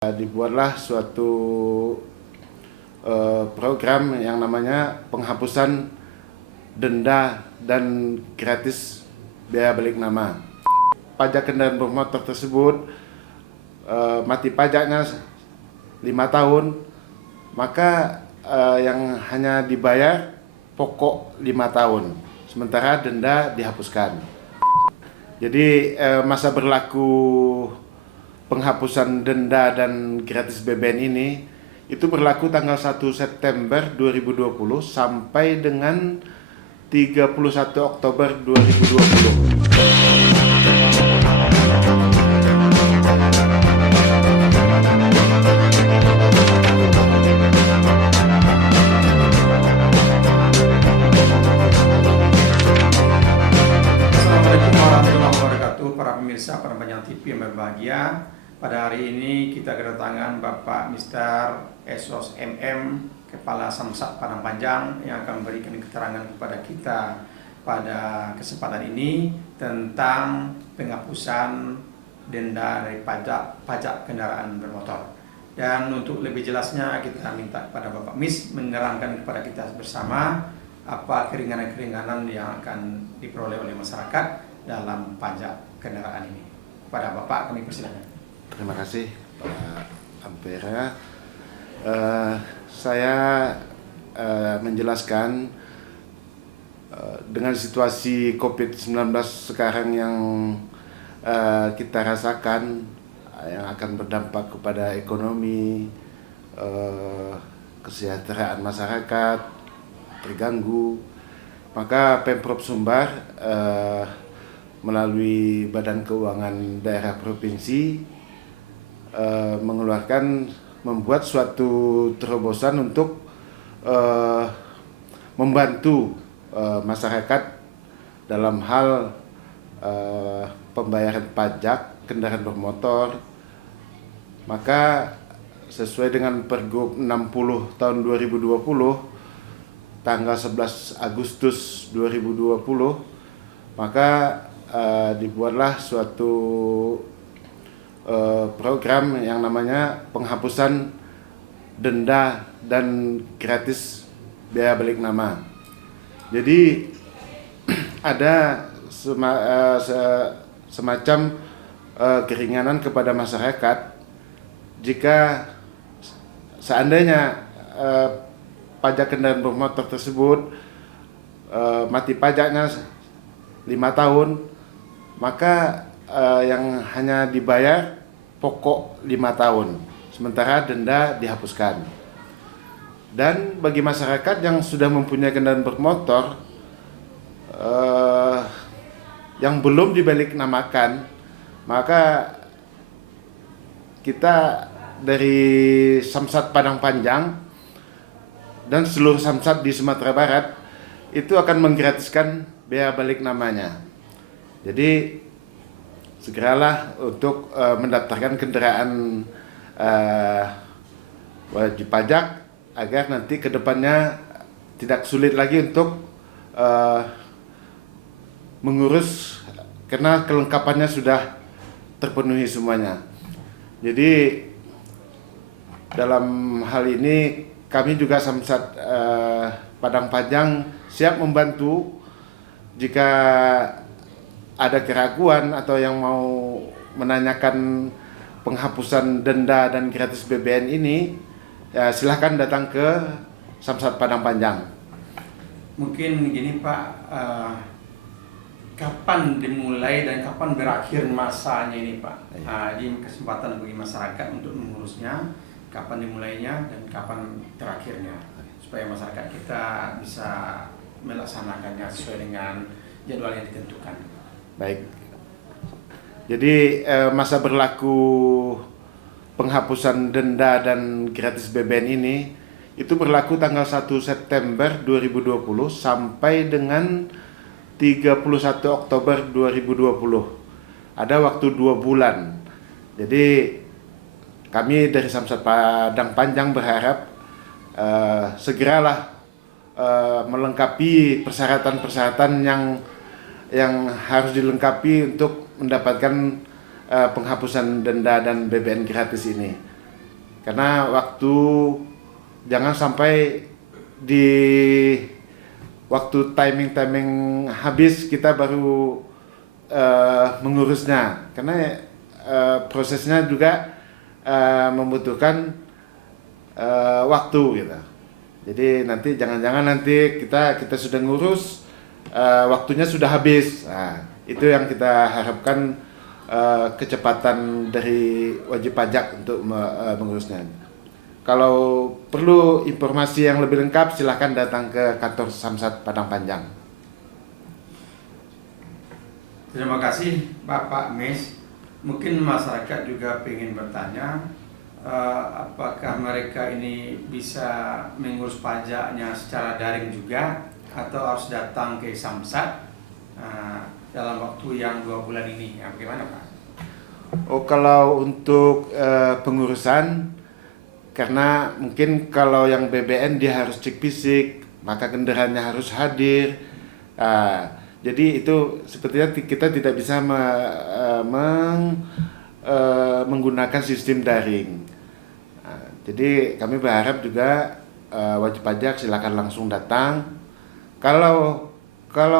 Dibuatlah suatu program yang namanya penghapusan denda dan gratis biaya balik nama. Pajak kendaraan bermotor tersebut mati pajaknya 5 tahun, maka yang hanya dibayar pokok 5 tahun, sementara denda dihapuskan. Jadi masa berlaku penghapusan denda dan gratis BBM ini itu berlaku tanggal 1 September 2020 sampai dengan 31 Oktober 2020. Assalamualaikum warahmatullahi wabarakatuh, para pemirsa Padang Panjang TV yang berbahagia. Pada hari ini kita kedatangan Bapak Mr. Esos MM, Kepala Samsat Padang Panjang, yang akan memberikan keterangan kepada kita pada kesempatan ini tentang penghapusan denda dari pajak kendaraan bermotor. Dan untuk lebih jelasnya kita minta kepada Bapak Mis menerangkan kepada kita bersama apa keringanan-keringanan yang akan diperoleh oleh masyarakat dalam pajak kendaraan ini. Kepada Bapak kami persilakan. Terima kasih Pak Ampera. Saya menjelaskan dengan situasi COVID-19 sekarang yang kita rasakan, yang akan berdampak kepada ekonomi, kesejahteraan masyarakat terganggu, maka Pemprov Sumbar melalui Badan Keuangan Daerah Provinsi membuat suatu terobosan untuk membantu masyarakat dalam hal pembayaran pajak kendaraan bermotor. Maka sesuai dengan Pergub 60 tahun 2020 tanggal 11 Agustus 2020, maka dibuatlah suatu program yang namanya penghapusan denda dan gratis biaya balik nama. Jadi ada semacam keringanan kepada masyarakat jika seandainya pajak kendaraan bermotor tersebut mati pajaknya 5 tahun, maka yang hanya dibayar pokok 5 tahun, sementara denda dihapuskan. Dan bagi masyarakat yang sudah mempunyai kendaraan bermotor yang belum dibalik namakan, maka kita dari Samsat Padang Panjang dan seluruh Samsat di Sumatera Barat itu akan menggratiskan biaya balik namanya. Jadi segeralah untuk mendaftarkan kendaraan wajib pajak agar nanti kedepannya tidak sulit lagi untuk mengurus, karena kelengkapannya sudah terpenuhi semuanya. Jadi dalam hal ini kami juga Samsat Padang Panjang siap membantu jika ada keraguan atau yang mau menanyakan penghapusan denda dan gratis BBM ini, ya silahkan datang ke Samsat Padang Panjang. Mungkin gini Pak, kapan dimulai dan kapan berakhir masanya ini Pak? Di kesempatan bagi masyarakat untuk mengurusnya, kapan dimulainya dan kapan terakhirnya, supaya masyarakat kita bisa melaksanakannya sesuai dengan jadwal yang ditentukan. Baik. Jadi masa berlaku penghapusan denda dan gratis BBM ini itu berlaku tanggal 1 September 2020 sampai dengan 31 Oktober 2020. Ada waktu 2 bulan. Jadi kami dari Samsat Padang Panjang berharap segeralah melengkapi persyaratan-persyaratan yang harus dilengkapi untuk mendapatkan penghapusan denda dan BBM gratis ini. karena waktu jangan sampai di waktu timing habis kita baru mengurusnya, karena prosesnya juga membutuhkan waktu gitu. Jadi nanti jangan-jangan nanti kita sudah ngurus waktunya sudah habis. Nah, itu yang kita harapkan, kecepatan dari wajib pajak untuk mengurusnya. Kalau perlu informasi yang lebih lengkap, silahkan datang ke kantor Samsat Padang Panjang. Terima kasih Bapak Mes. Mungkin masyarakat juga ingin bertanya, apakah mereka ini bisa mengurus pajaknya secara daring juga atau harus datang ke Samsat dalam waktu yang 2 bulan ini? Bagaimana Pak? Oh, kalau untuk pengurusan, karena mungkin kalau yang BBN dia harus cek fisik, maka kendaraannya harus hadir. Jadi itu sepertinya kita tidak bisa menggunakan sistem daring. Jadi kami berharap juga wajib pajak silakan langsung datang. Kalau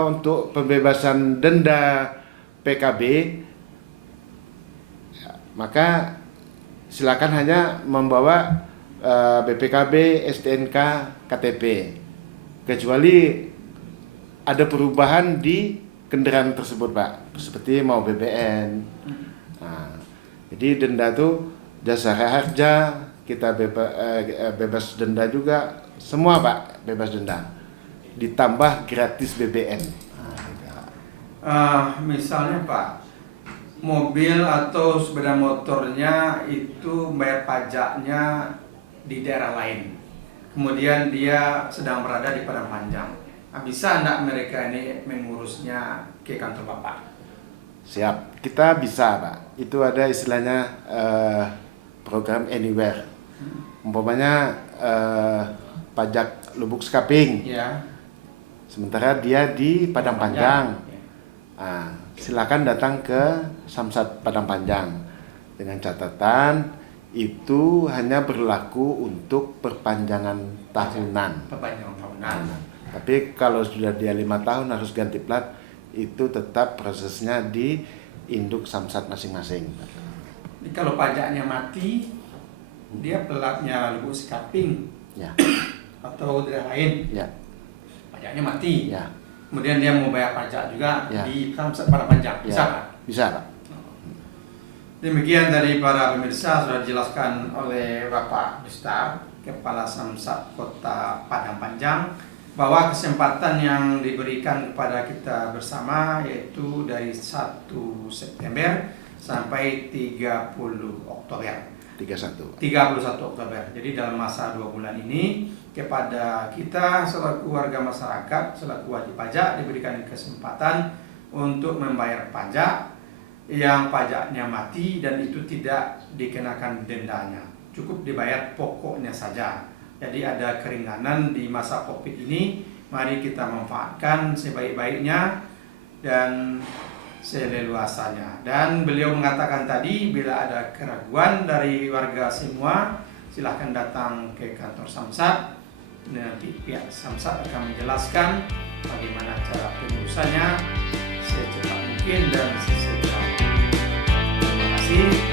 untuk pembebasan denda PKB, maka silakan hanya membawa BPKB, STNK, KTP, kecuali ada perubahan di kendaraan tersebut Pak, seperti mau BBN. Jadi denda itu jasa harja kita bebas denda juga, semua Pak bebas denda, ditambah gratis BBN. Misalnya Pak, mobil atau sepeda motornya itu bayar pajaknya di daerah lain, kemudian dia sedang berada di Padang Panjang, bisa enggak mereka ini mengurusnya ke kantor Bapak? Siap, kita bisa Pak. Itu ada istilahnya program Anywhere. Umpamanya pajak Lubuk Sekaping, Ya. sementara dia di Padang Panjang. Silakan datang ke Samsat Padang Panjang, dengan catatan itu hanya berlaku untuk perpanjangan tahunan. Perpanjangan tahunan. Tapi kalau sudah dia 5 tahun harus ganti plat, itu tetap prosesnya di induk Samsat masing-masing. Jadi kalau pajaknya mati, dia pelatnya Lubuk Sekaping, Ya, atau daerah lain, ya, pajaknya mati. ya, Kemudian dia mau bayar pajak juga Ya. di Samsat Padang Panjang, ya. bisa Pak? Bisa Pak. Demikian dari para pemirsa sudah dijelaskan oleh Bapak Mistar, Kepala Samsat Kota Padang Panjang, bahwa kesempatan yang diberikan kepada kita bersama yaitu dari 1 September sampai 30 Oktober. 31 Oktober. Jadi dalam masa 2 bulan ini kepada kita selaku warga masyarakat, selaku wajib pajak diberikan kesempatan untuk membayar pajak yang pajaknya mati dan itu tidak dikenakan dendanya. Cukup dibayar pokoknya saja. Jadi ada keringanan di masa Covid ini, mari kita manfaatkan sebaik-baiknya dan seleluasanya. Dan beliau mengatakan tadi, bila ada keraguan dari warga semua, silahkan datang ke kantor Samsat. Nanti pihak Samsat akan menjelaskan bagaimana cara pengurusannya secepat mungkin dan sesegera mungkin. Terima kasih.